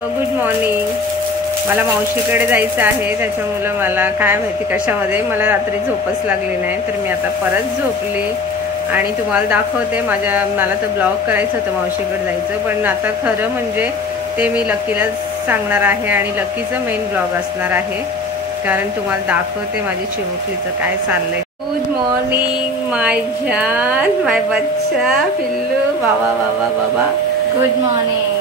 Good morning. मला मावशीकडे जायचं आहे, त्याच्यामुळे मला काय माहिती कशामध्ये मला रात्री झोपच लागली नाही, तर मी आता परत झोपली आणि तुम्हाला दाखवते. मला तर ब्लॉग करायचं होतं मावशीकडे जायचं, पण आता खरं म्हणजे ते मी लकीला सांगणार आहे आणि लकीचं मेन ब्लॉग असणार आहे, कारण तुम्हाला दाखवते माझी चिमुकलीचं काय चाललंय. गुड मॉर्निंग माय जान, माय बच्चा पिल्लू. बाबा बाबा बाबा गुड मॉर्निंग.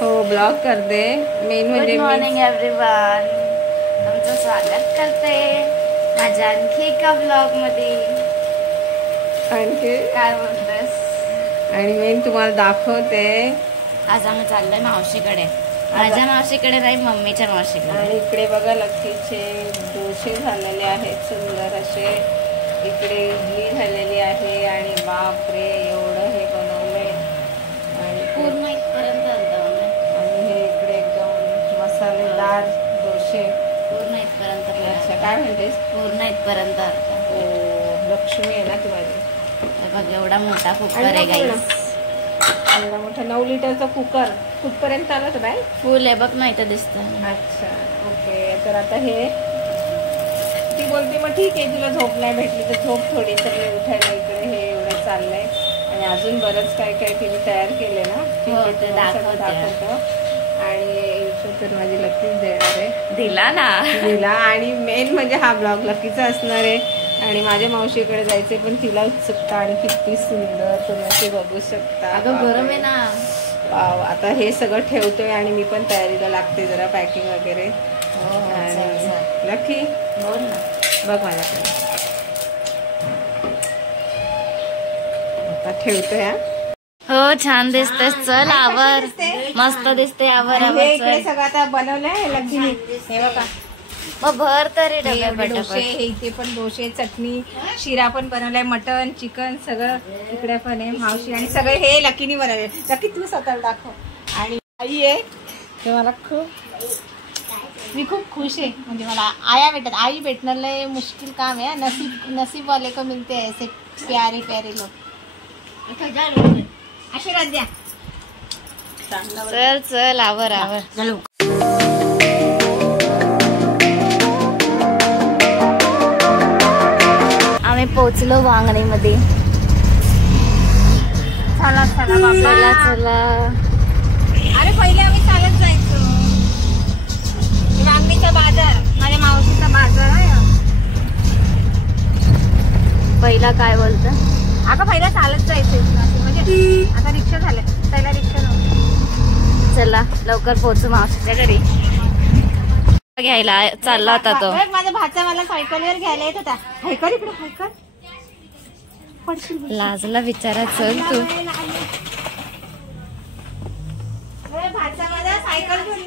हो ब्लॉग करते. मेन म्हणजे गुड मॉर्निंग एव्हरीवन. तुमचं स्वागत करते माझ्या आणखी एका ब्लॉग मध्ये. आणखी काय बोलतेस? आणि मेन तुम्हाला दाखवते. आज आम्ही चाललोय मावशीकडे. माझ्या मावशीकडे नाही, मम्मीच्या मावशीकडे. आणि इकडे बघा लक्कीचे डोसे झालेले आहेत सुंदर असे. इकडे इडली झालेली आहे आणि बापरे एवढं हे बनवलंय आणि पूर्ण इथपर्यंत आणि हे इकडे एकदम मसालेदार डोसे पूर्ण इथपर्यंत. अच्छा काय म्हणतेस? पूर्ण इथपर्यंत. हो लक्ष्मी आहे ना ती माझी. बघ एवढा मोठा कुकर आहे गाईस. एवढा मोठा 9 लिटरचा कुकर कुठपर्यंत आला तर नाही? फुल आहे बघ ना, इथं दिसतं. अच्छा ओके. तर आता हे ती बोलते मग ठीक आहे, तुला झोप नाही भेटली तर झोप थोडी. तर मी उठायला इकडे हे एवढं चाललंय आणि अजून बरंच काय काय तिने तयार केले ना, ते दाखवतो. आणि तर माझी लकीच देणार आहे. दिला आणि मेन म्हणजे हा ब्लॉग लकीचा असणार आहे. आणि माझ्या मावशीकडे जायचे, पण तिला उत्सुकता आणि किती सुंदर तुम्ही असे बघू शकता. अगं गरम आहे ना. वाव. आता हे सगळं ठेवतोय आणि मी पण तयारीला लागते जरा पॅकिंग वगैरे. लकी बोल ना. बघ माझ्याकडे आता ठेवतोय. हो छान दिसतेस. चल आवर. मस्त दिसते. आवर आवर. इकडे सगळं आता बनवलंय लकीने. हे बघा मग भर तरी डोसे. हे इथे पण डोसे, चटणी, शिरा पण बनवलाय, मटन चिकन सगळं इकडे पण आहे. मावशी आणि सगळे हे लकीने बनवले. लकी तू स्वतःला दाखव. आणि आई आहे ते मला मी खूप खुश आहे. म्हणजे मला आया भेटत, आई भेटणं लय मुश्किल काम आहे. नसीब वाले को मिलते हैं ऐसे प्यारे प्यारे लोग. आशीर्वाद द्या. चल चल आवर आवर. आम्ही पोहोचलो वांगणीमध्ये. चला चला चला चला. अरे पहिले आम्ही चालत जायचो. वांगणीचा बाजार, माझ्या मावशीचा बाजार आहे. पहिला काय बोलत? अगं पहिला चालत जायचं म्हणजे आता रिक्षा झाल्या, पहिला रिक्षा नव्हती. चला लवकर पोहोचू मावशीच्या घरी. घ्यायला चालला होता तो. माझा भाचा मला सायकलवर घ्यायला येत होता. हायकर इकडे हायकर. लाजला बिचारा. चल तू. भाचा माझा सायकल घेऊन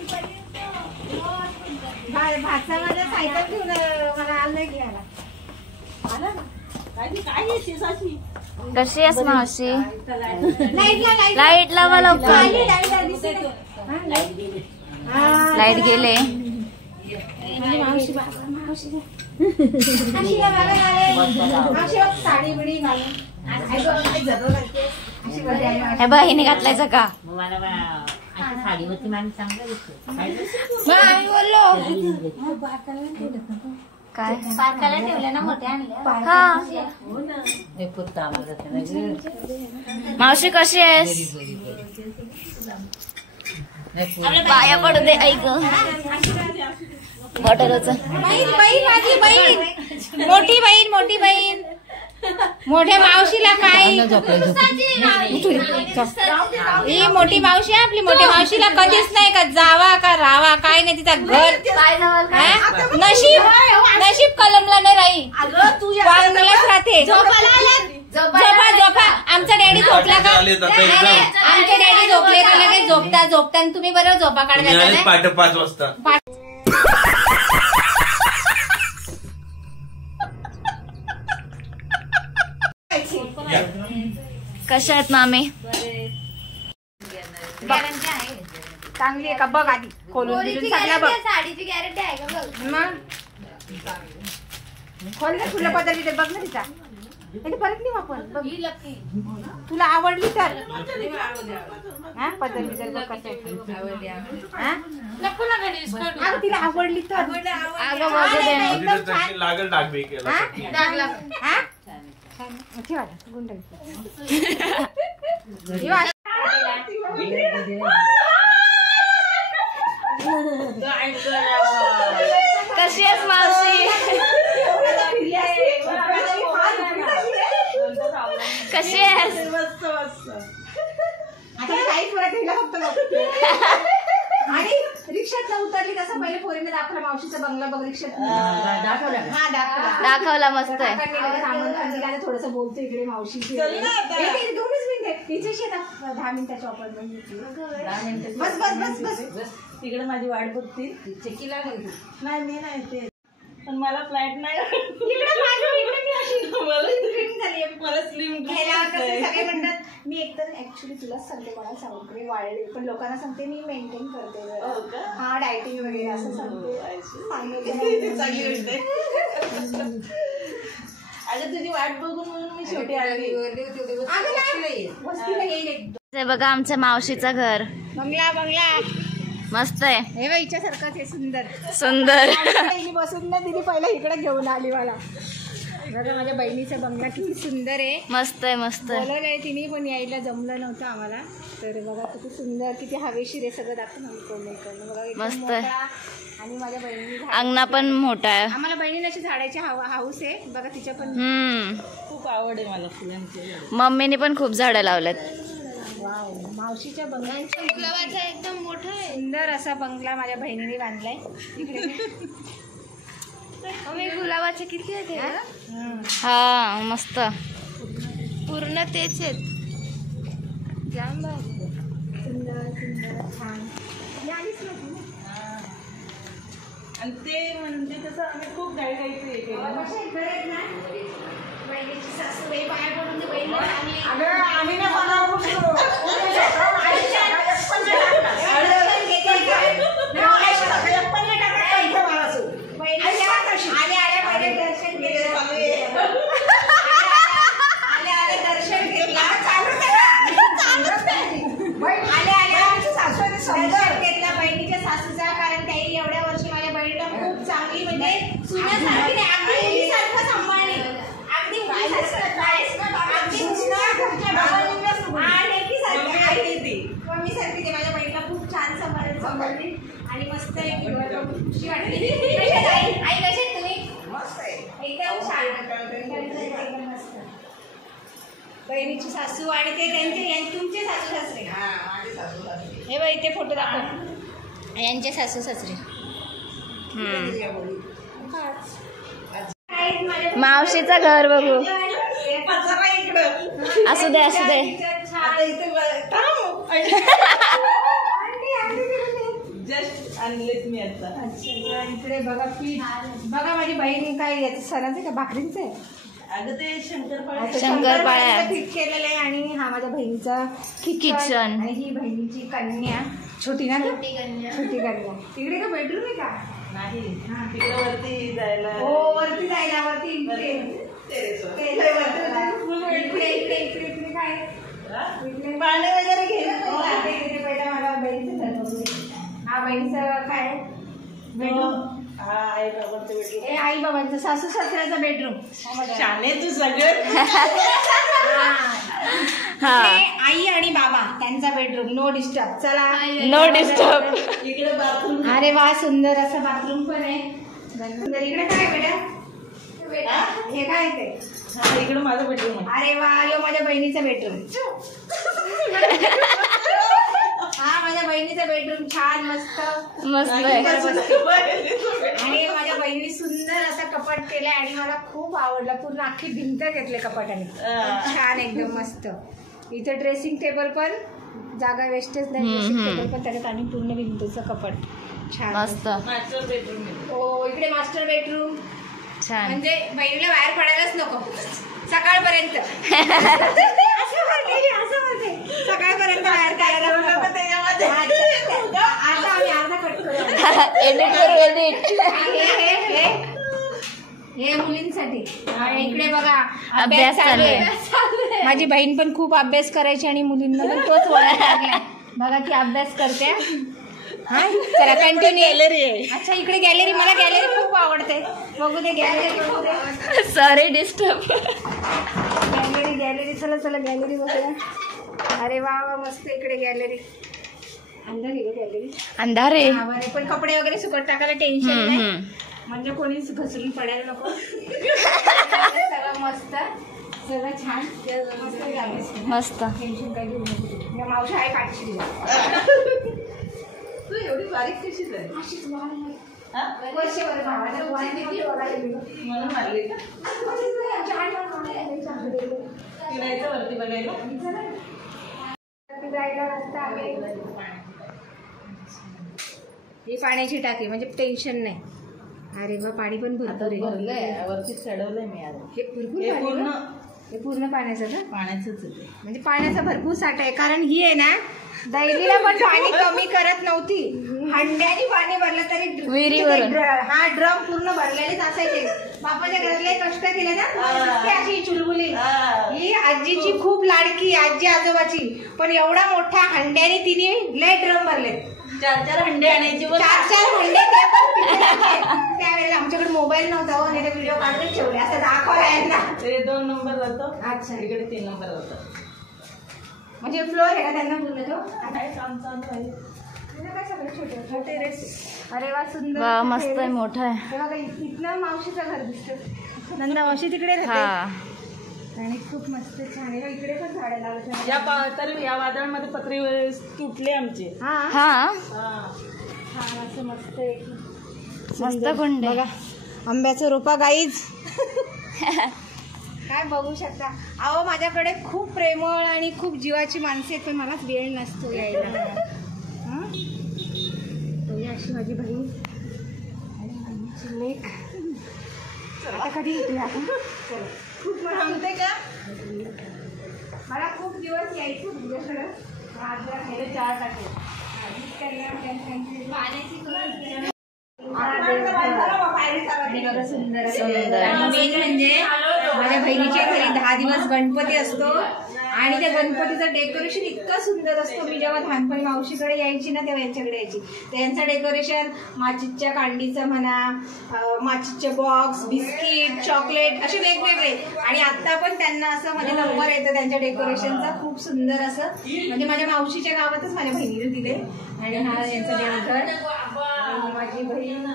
मला आलं घ्यायला. कशी आहेस मावशी? लाईट लावा लवकर. लाईट गेले. हे बहिणी घातलायचा का? साडी होती मला चांगलं काय ठेवल्या ना मोठ्या हा. मावशी कशी आहेस? पाया पडू दे. ऐक बॉटलच. मोठी बहीण मोठ्या मावशीला काय ही मोठी मावशी आपली मोठ्या मावशीला कधीच नाही का जावा का राहावा काय नाही. तिचा घर नशीब कलमला नाही राही. वांगलाच राहते. झोपा. आमचा डॅडी झोपला का? आमचे डॅडी झोपले का लगेच झोपता तुम्ही बरोबर झोपा काढता 5 वाजता. कशा आहेत मामी? चांगली आहे का बघ आधी खोलून सगळ्या बघ. साडीची गॅरंटी आहे का बघ. मग खोल ना तुला पदर तिथे बघ ना तिचा. परत नाही वापर. तुला आवडली तर हा पदर बिदर बघ कसं आहे. तिला आवडली तर अगं बघू दे लागल डाग बी केला कशी आहेस मावशी कशी आहेस आणि रिक्षात उतरली कसं पहिले पोरीने दाखवला मावशीचा बंगला बघ रिक्षात दाखवला मस्त आहे थोडस बोलतो इकडे मावशी 2 मिनिटं तिच्याशी 10 मिनिटाची अपॉइंटमेंट घेतली. बस बस बस बस तिकडे माझी वाट बघतील चेकीला नाही मी नाही ते पण मला फ्लॅट नाही सगळे म्हणतात मी एकतर ऍक्च्युली तुला सांगते मला सावंतकडे वाढले पण लोकांना सांगते मी मेंटेन करते हा डायटिंग वगैरे असं सांगते. अगं तुझी वाट बघून म्हणून मी शेवटी आली. वस्तीला येईल बघा आमच्या मावशीचं घर बंगला बंगला मस्त आहे हे बघ हिच्यासारखंच आहे सुंदर सुंदर बसून ना तिने पहिला इकडे घेऊन आली मला. बघा माझ्या बहिणीचा बंगला किती सुंदर आहे मस्त आहे मस्त आहे बोलवलंय तिने पण यायला जमलं नव्हतं आम्हाला तर बघा किती सुंदर किती हवेशीर आहे सगळं दाखवून बघा मस्त आहे. आणि माझ्या बहिणी अंगणा पण मोठा आहे आम्हाला बहिणीला अशी झाडाची हाऊस आहे बघा तिच्या पण खूप आवड आहे मला फुलांची. मम्मीने पण खूप झाडं लावल्यात. वाव मावशीच्या बंगल्याचा एकदम मोठा आहे सुंदर असा बंगला माझ्या बहिणीने बांधलाय इकडे. गुलाबाचे किती आहेत हा मस्त पूर्ण तेच आहेत जाम सुंदर सुंदर छान आणि ते म्हणजे कसं आम्ही खूप गाईचे हे केलं आम्ही ना बहिणीच्या सासूचा कारण काही एवढ्या वर्षी माझ्या बहिणीला खूप चांगली म्हणजे सुन्यासारखी अगदी सांभाळली अगदी मम्मीसारखी माझ्या बहिणीला खूप छान सांभाळली आणि मस्त खुशी वाटली. आई कशी तुम्ही एकदम छान मस्त बहिणीची सासू आणि ते त्यांचे तुमचे सासू सासरे हे बघ इथे फोटो दाखव यांचे सासू सासरे मावशीचं घर बघू असू दे असू दे जस्ट आणलेच मी आता. इकडे बघा पीठ बघा माझी बहिणी काय याचं सणाचं का भाकरींचं आहे अगं ते शंकरपाळ्या शंकरपाळ्या पीठ केलेलं आहे आणि हा माझ्या बहिणीचा किचन आणि ही बहिणीची कन्या छोटी कन्या तिकडे का बेडरूम आहे का नाही तिकडे वरती जायला हो वरती जायला वरती काय पाणी वगैरे घे पहिला मला बहिणीचं घर हा बहिणीचं काय बेडरूम हा आई बाबांचं बेडरूम हे आई बाबांचं सासू सासऱ्याचा बेडरूम शाने तू सगळं आई आणि बाबा त्यांचा बेडरूम नो डिस्टर्ब चला नो डिस्टर्ब इकडे बाथरूम अरे वा सुंदर असं बाथरूम पण आहे सुंदर इकडे काय बेटा हे काय ते इकडे माझं बेडरूम आहे. अरे वा यो माझ्या बहिणीचा बेडरूम हा माझ्या बहिणीचा बेडरूम छान मस्त मस्त आहे आणि माझ्या बहिणीने सुंदर असा कपाट केलाय आणि मला खूप आवडला पूर्ण अख्खी भिंत घेतले कपाटाने छान एकदम मस्त इथे ड्रेसिंग टेबल पण जागा वेस्टेज नाही ड्रेसिंग टेबल पण त्याच्यात आणि पूर्ण भिंतीचं कपाट छान मस्त मास्टर बेडरूम आहे. हो इकडे मास्टर बेडरूम छान म्हणजे बहिणीला बाहेर पडायलाच नको सकाळपर्यंत सकाळपर्यंत बाहेर काढायला आता आम्ही अर्धा कट करू एडिट करू एडिट हे मुलींसाठी आणि इकडे बघा अभ्यास चालू आहे. माझी बहीण पण खूप अभ्यास करायची आणि मुलींना पण तोच वळण लागला बघा ती अभ्यास करते. हा चला कंटिन्यू. गॅलरी आहे. अच्छा इकडे गॅलरी. मला गॅलरी खूप आवडते. बघू दे गॅलरी बघू दे. Sorry disturb. गॅलरी गॅलरी चला चला गॅलरी बघूया. अरे वा वा मस्त इकडे गॅलरी. अंधार आहे गॅलरी. अंधार आहे. पण कपडे वगैरे सुकट टाकायला टेन्शन नाही. म्हणजे कोणीच घसरून पडायला नको. सगळं मस्त सगळं छान मस्त. टेन्शन काही घेऊ नको. मावशी आहे पाठशी. तू एवढी बारीक कशी झाली? वर्षभर म्हणून मारली का? फिरायचं वरती बघायला. जायला रस्ता आहे. ही पाण्याची टाकी म्हणजे टेन्शन नाही. अरे वा पाणी पण भरपूर आहे. भरलंय वरती चढवलंय मी आज. हे भरपूर हे पूर्ण पाण्याचं का? पाण्याचंच आहे. म्हणजे पाण्याचा भरपूर साठा आहे. कारण ही आहे ना दैलीला पण पाणी कमी करत नव्हती. हंड्याने पाणी भरलं तरी विहिरीवरून. हा ड्रम पूर्ण भरलेलेच असायचे. बापाच्या घरातले कष्ट केले ना ती अशी चुलबुली. ही आजीची खूप लाडकी आजी आजोबाची. पण एवढा मोठा हंड्याने तिने लय ड्रम भरले. 4 हंडे आणायचे. 4 हंडे ते पण त्यावेळेला आमच्याकडे मोबाईल नव्हता हो. आणि ते व्हिडिओ काढून ठेवले असं दाखवला यांना. ते 2 नंबर जातो. अच्छा इकडे 3 नंबर जातो. म्हणजे फ्लोर आहे का त्यांना बोललो तो. काय काम चालू आहे? छोटे रेस. अरे वा सुंदर. वा मस्त आहे मोठा आहे. हे बघा इथलं मावशीचं घर दिसतं. नंदा मावशी तिकडे हा राहते. आणि खूप मस्त छान आहे. इकडे पण झाडे लावले. तर या वादळामध्ये पत्रे तुटले आमचे. हा हा छान असं मस्त एक मस्त कुंड आहे. बघा आंब्याचं रोपा गाईज. काय बघू शकता. अहो माझ्याकडे खूप प्रेमळ आणि खूप जीवाची माणसे आहेत. पण मलाच वेळ नसतो यायला. अशी माझी बहीण आणि माझी लेक. आता कधी येते आपण. खूप म्हणते का मला खूप दिवस यायचं तुझ्याकडं. आज जरा खायला 4 टाकेल. मेन म्हणजे माझ्या बहिणीच्या घरी 10 दिवस गणपती असतो. आणि त्या गणपतीचं डेकोरेशन इतकं सुंदर असतं. मी जेव्हा लहानपणी मावशीकडे यायची ना तेव्हा यांच्याकडे यायची. त्यांचं डेकोरेशन माचीच्या कांडीचं म्हणा, माचीचे बॉक्स, बिस्किट, चॉकलेट असे वेगवेगळे. आणि आता पण त्यांना असं म्हणजे नंबर येतं त्यांच्या डेकोरेशनचा. खूप सुंदर असं. म्हणजे माझ्या मावशीच्या गावातच माझ्या बहिणीने दिले. आणि हा यांचं देवघर. माझी बहीण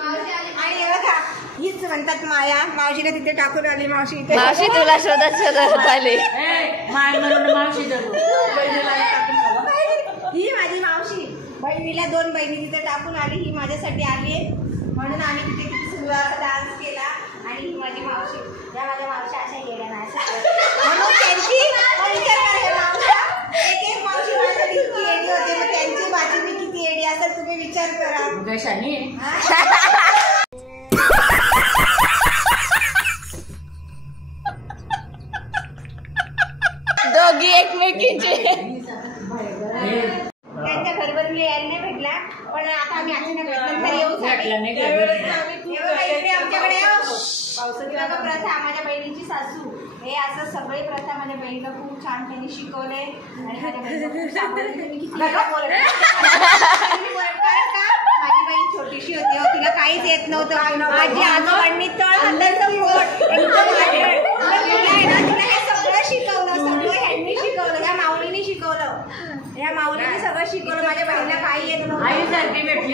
आणि बघा हीच म्हणतात माया. मावशीला तिथे टाकून आली. मावशी तुला शोधत शोधत आली. माय म्हणून मावशी जातो. ही माझी मावशी. बहिणीला 2 बहिणी तिथे टाकून आली. ही माझ्यासाठी आली आहे म्हणून आम्ही तिथे किती सुंदर डान्स केला. आणि ही माझी मावशी. या माझ्या मावशी अशा गेल्या नाही म्हणून त्यांची एक मावशी माझ्यासाठी किती एडी होते. मग त्यांची माझी मी किती एडी असेल तुम्ही विचार करा. दोघी एकमेकींचे. त्यांच्या घरभरले यायला नाही भेटला. पण आता आम्ही अचानक नंतर येऊ इकडे आमच्याकडे प्रथा. माझ्या बहिणीची सासू हे असं सगळे प्रथा माझ्या बहिणीला खूप छान त्यांनी शिकवलंय. आणि माझ्या बहिणीला खूप सांभाळून माझी बहीण छोटीशी होती. तिला काहीच येत नव्हतं. माझी आजोबांनी तळ हाताचं पोट एकदम तिला हे सगळं शिकवलं. सगळं ह्यांनी शिकवलं. या माऊलीने शिकवलं. या माऊलीने सगळं शिकवलं. माझ्या बहिणीला काही येत नव्हतं. आईसारखी भेटली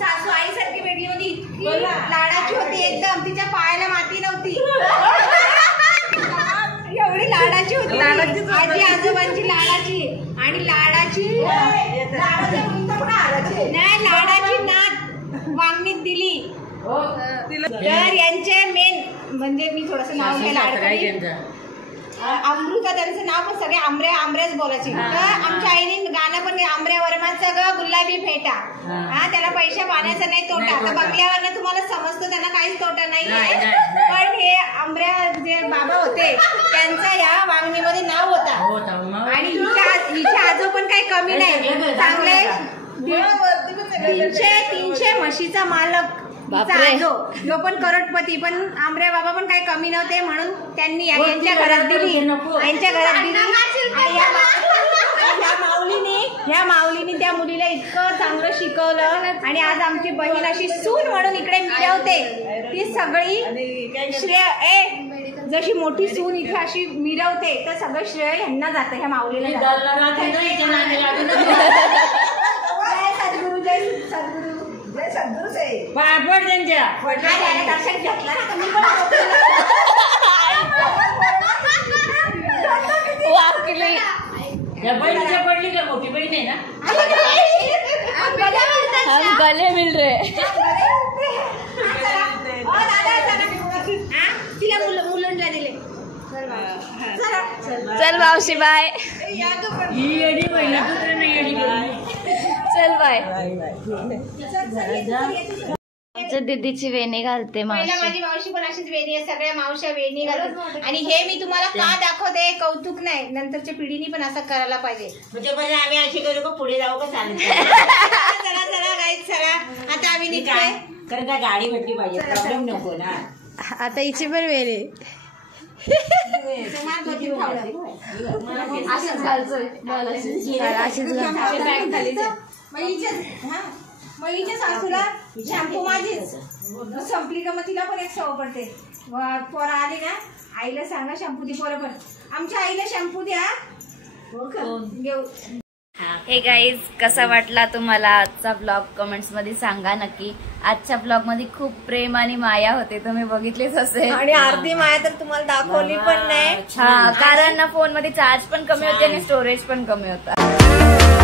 सासू आईसारखी भेटली. म्हणजे इतकी लाडाची होती एकदम. तिच्या पायाला माती नव्हती. एवढी लाडाची होती. आजी आजोबांची लाडाची. आणि लाडाची नाही लाडाची नात वांगणीत दिली. तर यांचे मेन म्हणजे मी थोडस नाव घ्यायला अमृता त्यांचं नाव पण सगळे आंब्रेच बोलायचे. तर आमच्या आईने गाणं पण आंब्र्या वर्माचं ग गुलाबी फेटा. त्याला पैशा पाण्याचा नाही तोटा. तर बंगल्यावरनं तुम्हाला समजतो त्यांना काहीच तोटा नाहीये. पण हे आंब्र्या जे बाबा होते त्यांचा या वांगणीमध्ये नाव होता. आणि हिच्या आजो पण काही कमी नाही. चांगले 300 म्हशीचा मालक. जो पण करोडपती. पण आंब्रे बाबा पण काही कमी नव्हते म्हणून त्यांनी यांच्या घरात दिली. यांच्या घरात दिली. आणि या माऊली ह्या माऊलीने त्या मुलीला इतकं चांगलं शिकवलं आणि आज आमची बहीण अशी सून म्हणून इकडे मिरवते. ती सगळी श्रेय जशी मोठी सून इथे अशी मिरवते तर सगळं श्रेय ह्यांना जातं, ह्या माऊलीला सद्गुरू जय सद्गुरू जय सद्गुरू दर्शन घेतलं ना मी पडली का मोठी बहीण आहे ना. हम गले मिल रहे. तिला मुलांना दिले. चल मावशी बाय. ही येडी महिला दुसरं नाही येडी. चल बाय. दीदीची वेणी घालते पहिला माझी मावशी पण अशीच वेणी आहे, सगळ्या मावश्या वेणी घालतात. आणि हे मी तुम्हाला का दाखवते, कौतुक नाही, नंतरच्या पिढीने पण असं करायला पाहिजे. म्हणजे आम्ही अशी करू का पुढे जाऊ का चालेल. चला चला गाईत चला आता आम्ही निघतोय. कारण का गाडी भेटली पाहिजे, प्रॉब्लेम नको ना. आता हिची पण वेणी मग सासूला शॅम्पू माझीच संपली का मग तिला पण एक सवय पडते. पोरं आली ना आईला सांग ना शॅम्पू दे, बरोबर आमच्या आईला शॅम्पू द्या घेऊ. हे गाईज, कसा वाटला तुम्हाला आजचा ब्लॉग कमेंट्स मध्ये सांगा नक्की. आजच्या ब्लॉग मध्ये खूप प्रेम आणि माया होते, तुम्ही बघितलेच असेल. आणि अर्धी माया तर तुम्हाला दाखवली पण नाही. हा, कारण ना फोन मध्ये चार्ज पण कमी होते आणि स्टोरेज पण कमी होता.